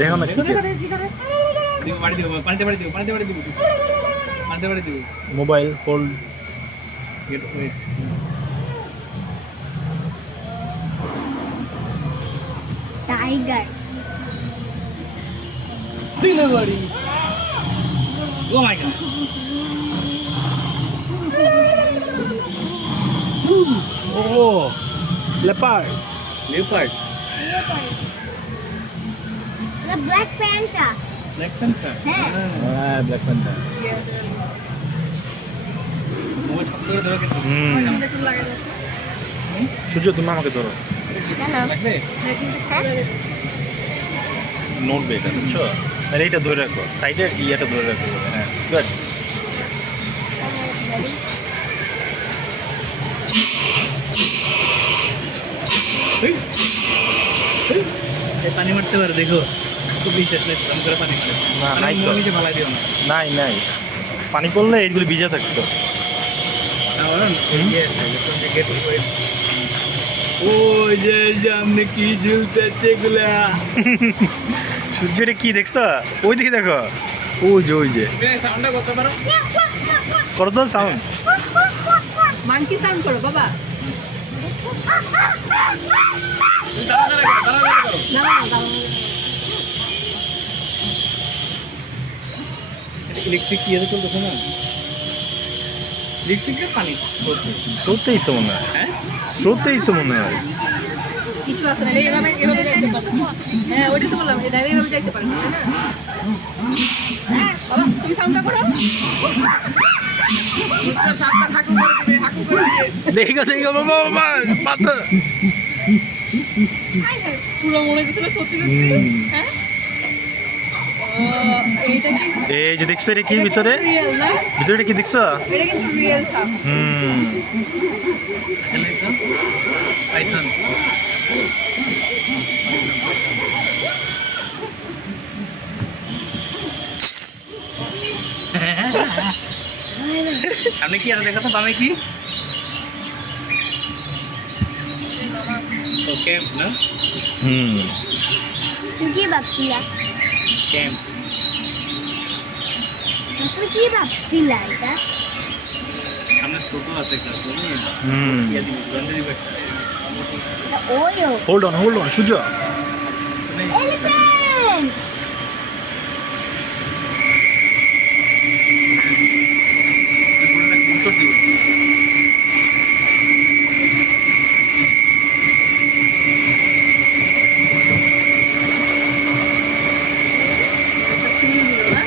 দেখো না কি mobile hold tiger delivery. Oh my god. Oh, leopard. Leopard. The Black Panther. Black Panther. হ্যাঁ। Ah, Black Panther. Mobile শব্দ করে ধরো কিন্তু। সূর্য তুমি আমাকে ধরো কেন? লাগবে? হ্যাঁ? নড়বে এটা বুঝছো আর এইটা ধরে রাখো সাইডের ইয়াটা ধরে রাখো হ্যাঁ গুড এই পানি মারতে পারে দেখো। খুব বিশ্বাস নেই আমি করে পানি মারে। না, নাই তো। নিচে ভালাই দিও না। নাই নাই পানি পড়লে এইগুলো ভিজা থাকতো কারণ ওই যে সামনে কি ঝুলতেছে এগুলা। সূর্যটা কি দেখছো ওই দিকে দেখো ওই যে সাউন্ডটা করতে পারো? করো তো সাউন্ড মাংকি সাউন্ড করো বাবা। দাঁড়া করো। না না না ইলেকট্রিক কি এরকম দেখো না? ইলেকট্রিকের পানি স্রোতেই তো মনে হয় হ্যাঁ স্রোতেই তো মনে হয় কিছু আছে না এভাবে এভাবে যাইতে পারো। হ্যাঁ ওইটা তো বললাম এটা এভাবে যাইতে পারো তাই না? বাবা তুমি সাউন্ডটা করো। সাতটা হাঁকু করে দিবে হাঁকু করে দিবে। দেখো বাবা বাবা পাতা পুরো মনে হচ্ছে না সত্যি সত্যি। হ্যাঁ ও, এইটা কি এই যে দেখছো এটা কি ভিতরে রিয়েল না? ভিতরে কি দেখছো এটা কিন্তু রিয়েল সাপ। পাইথন আপনি কি আর দেখাতো বামে কি ওকে না তুই কি ভাবছিলা? ক্যাম্প তুই কি ভাবছিলা এটা? সামনে ছোট আছে একটা এটা ওয়ো হোল্ড অন সূর্য এলিফ্যান্ট। ফিল দিল না?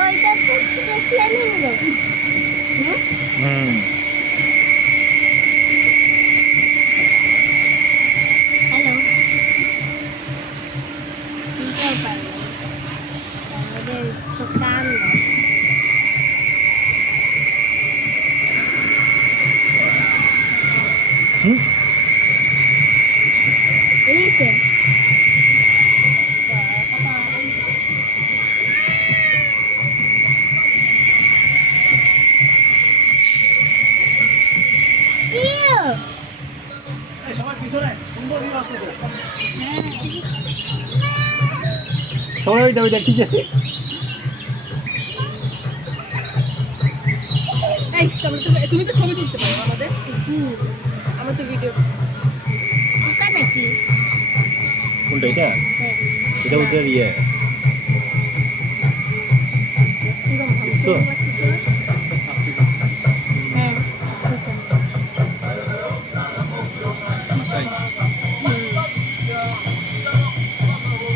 ওইটা তো ফ্লেমিঙ্গো। হ্যালো চিনতেও পারবে ওদের তো কান নেই। এলিফ্যান্ট সবাই ওইটা ঠিক আছে এই তুমি তো ছবি তুলতে পারো আমাদের। আমার তো ভিডিও ওখানে কি? কোনটা এটা হ্যাঁ এটা ওদের ইয়ে দেখছো হ্যাঁ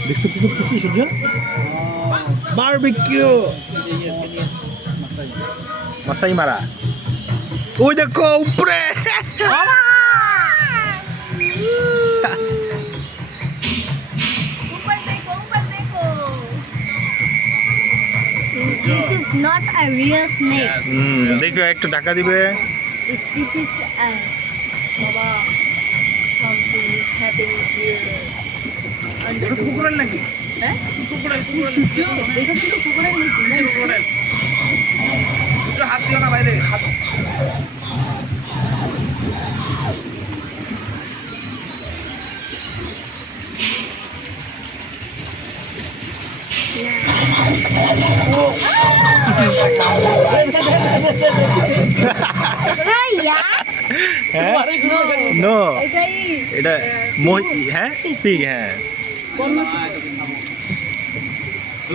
দেখছো কি করতেছি সূর্য বারবিকিউ মাসাই মারা ওই দেখো উপরে This is not a real snake. দেখো একটু ঢাকা দিবে This is বাবা something is happening here under the কুকুরের নাকি হ্যাঁ কুকুরের এটা ছিল কুকুরের নাকি কুকুরের হাত দিও না বাইরে হাত হ্যাঁ আরে গুলো নো এটাই এটা হ্যাঁ পিগ হ্যাঁ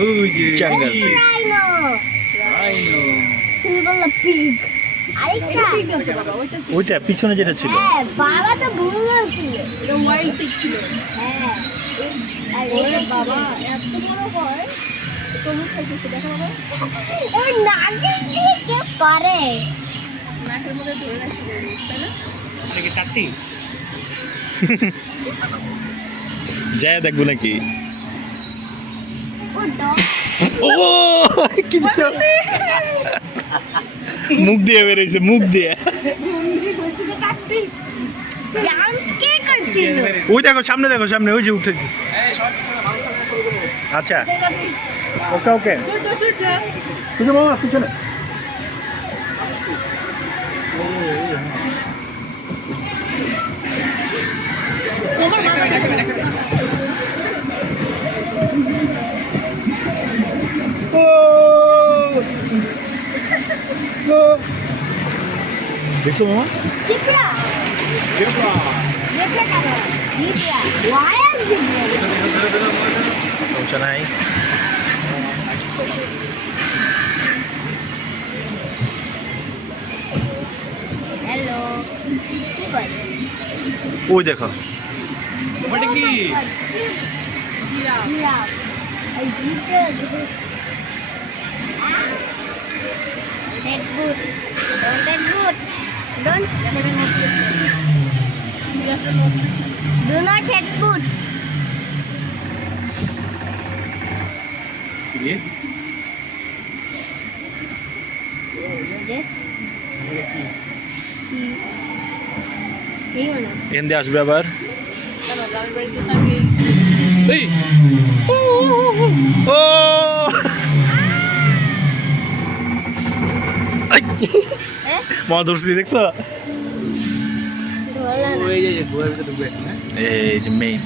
ওই যে জঙ্গল Rhino. আইনো তুমি বললে pig. আরেকটা ঠিক আছে বাবা ওইটা ওইটা পিছনে যেটা ছিল হ্যাঁ বাবা তো ভুলে গেছিল এটা ওয়াইল্ড পিগ ছিল হ্যাঁ আর ওরে বাবা এত বড় হয় তবু খাইতেছে দেখা বাবা ওই নাকে দিয়ে কে করে নাকের মধ্যে ধরে রাখছে তাই না থেকে চারটি যায় দেখবো নাকি ও ডগ ও কি মুখ দিয়ে বেরোইছে মুখ দিয়ে জান কে করছিল ওই দেখো সামনে ওই যে উঠে দিচ্ছে আচ্ছা ওকে ওকে শুট পিছনে মামা পিছনে তোমার মাথা দেখো ও দেখছো মামা জিব্রা জিব্রা কারো জিব্রা ওয়াইল্ড জিব্রা সমস্যা নাই হ্যালো কি করে ওই দেখো ওটা কি জিরাফ জিরা এই zebra Dead good. Don't dead good. Don't do not head good. এখান দিয়ে আসবে আবার গ্রামের বাড়িতে থাকে এই ও Eh? মামা ধরছি দেখছো ওই যে গুহার ভিতরে ঢুকবে হ্যাঁ এই যে মেইন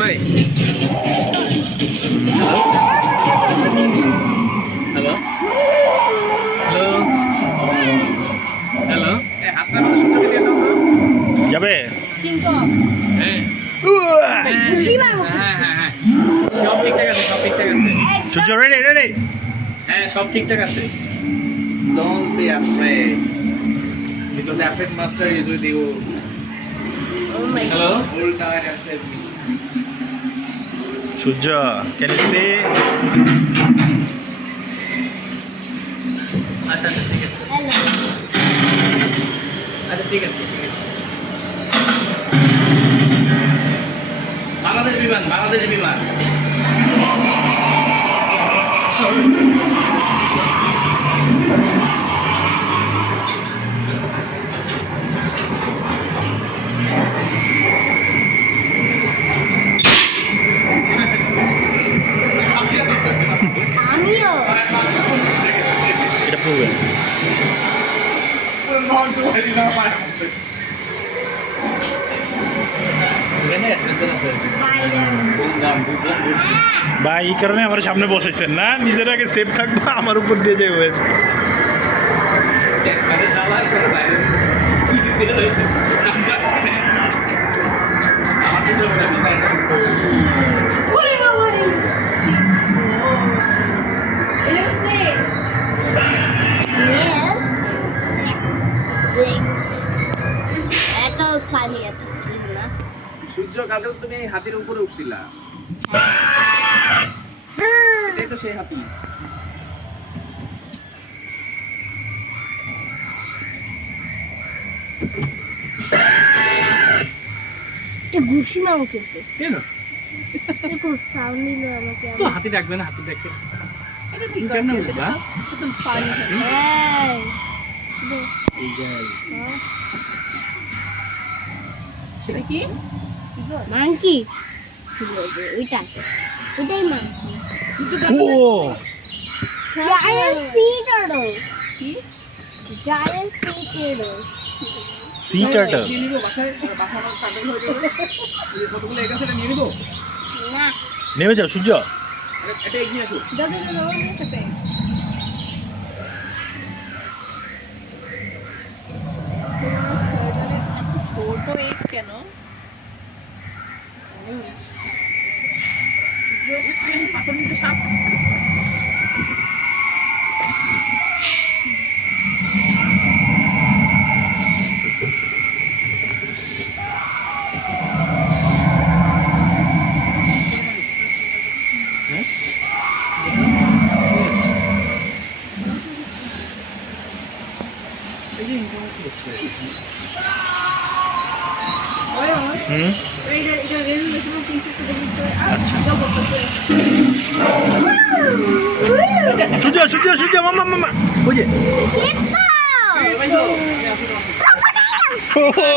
ভাই হ্যালো হ্যালো হ্যালো এই হাতটা সুন্দর দিয়ে দাও তো যাবে কিংকং হ্যাঁ উয়া! হ্যাঁ সব ঠিকঠাক আছে সূর্য রেডি হ্যাঁ সব ঠিকঠাক আছে Don't be afraid because Afraid Master is with you. Oh my god. Hello? Hold tight and save me. Surya can you see আচ্ছা ঠিক আছে Hello. আচ্ছা ঠিক আছে বাংলাদেশ বিমান আমিও এটা প্রুভেন ভাই এই কারণে আমার সামনে বসাইছেন না নিজের আগে সেফ থাকবো আমার উপর দিয়ে যাই ওয়েব ওরে বাবা রে এটা স্নেক এত ফানি এত না সূর্য কালকে তুমি এই হাতির উপরে উঠছিলা এটাই তো সেই হাতি ঘুষি মাও কিন্তু কেন দেখো সাউন্ড দিল আমাকে তো হাতি ডাকবে না, হাতি ডাকবে এটা কি তুমি করে কেমনে এটা বুঝবা? তো পানি এই সেটা কি মাংকি ওইটা ওইটাই মাংকি ও জায়ান্ট সি টার্টল কি giant sea turtle sea turtle. নিয়ে নিবো বাসায়, বাসা আমার কান্ডাল হয়ে যাবে। এই যে কতগুলো এগ আছে এটা নিয়ে নিবো। না নেমে যাও সূর্য। এটা এগিয়ে আসো। দাদা দাদা ওর সাথে ছোট এক কেন সূর্য পাথর নিচে সাপ। হুম এটা এটা রেজুলেশন প্রিন্সেস আচ্ছা সূর্য সূর্য সূর্য মামা মামা ওই যে হিপ্পো ওহো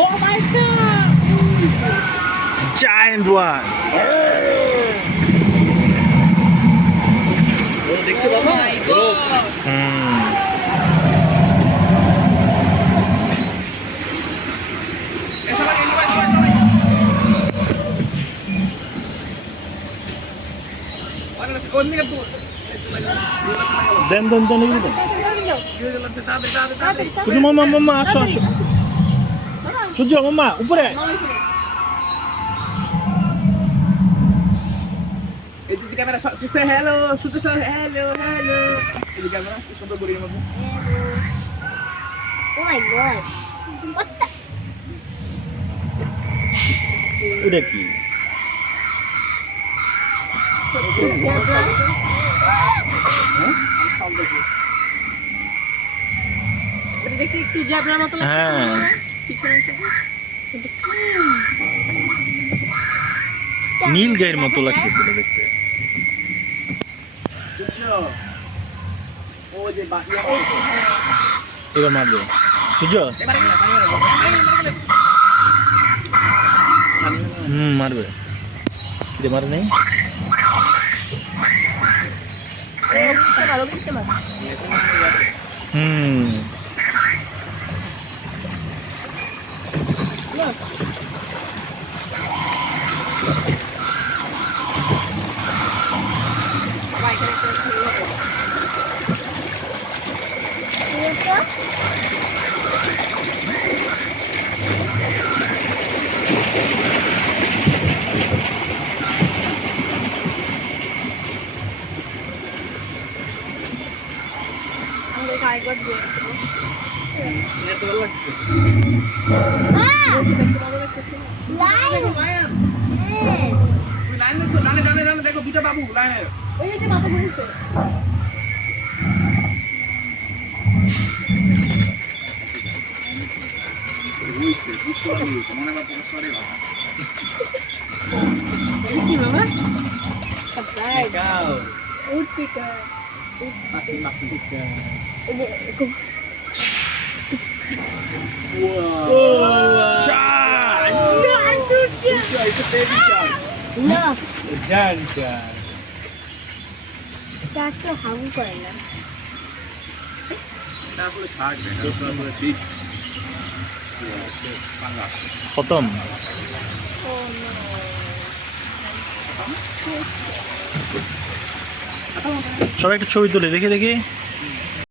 ও মাই গড giant one. দেখছো বাবা? মাই গড হুম দেন দেন দেন এগুলো দেন। সূর্য মামা মামা আসো আসো সূর্য মামা উপরে ক্যামেরা সিস্টার হ্যালো, সূর্য স্যার হ্যালো হ্যালো। এই ক্যামেরা কি সুন্দর গড়ির মধ্যে। Oh my god. What the? এটা কি এটা দেখি একটু জ্যাবরার মতো লাগছে হ্যাঁ। পিছনে থেকে নীল গায়ের মতো লাগতেছিল দেখতে সূর্য ও যে বাকিয়া এবার মারবে সূর্য মারবে কিরে মারে নেই হুম I got good. এত ভালো লাগছে। Ah! Lion! Yes. তুই লাইন দেখছো? ডানে ডানে ডানে দেখো দুটো বাবু লাইনের। ওই যে মাথা ঘুরছে বুঝছে, বুঝতে পারলি, মনে বা প্রকাশ করে ভাষা। কি বাবা Surprise. গাও। উড পিকার মাটি মাটি। Shark! It's a baby shark. No, Giant shark. তার তো হাগু করে না। এটা আসলে শার্ক না, এটা আসলে বিগ পাঙ্গাস। খতম সবাই একটা ছবি তুলে দেখে দেখি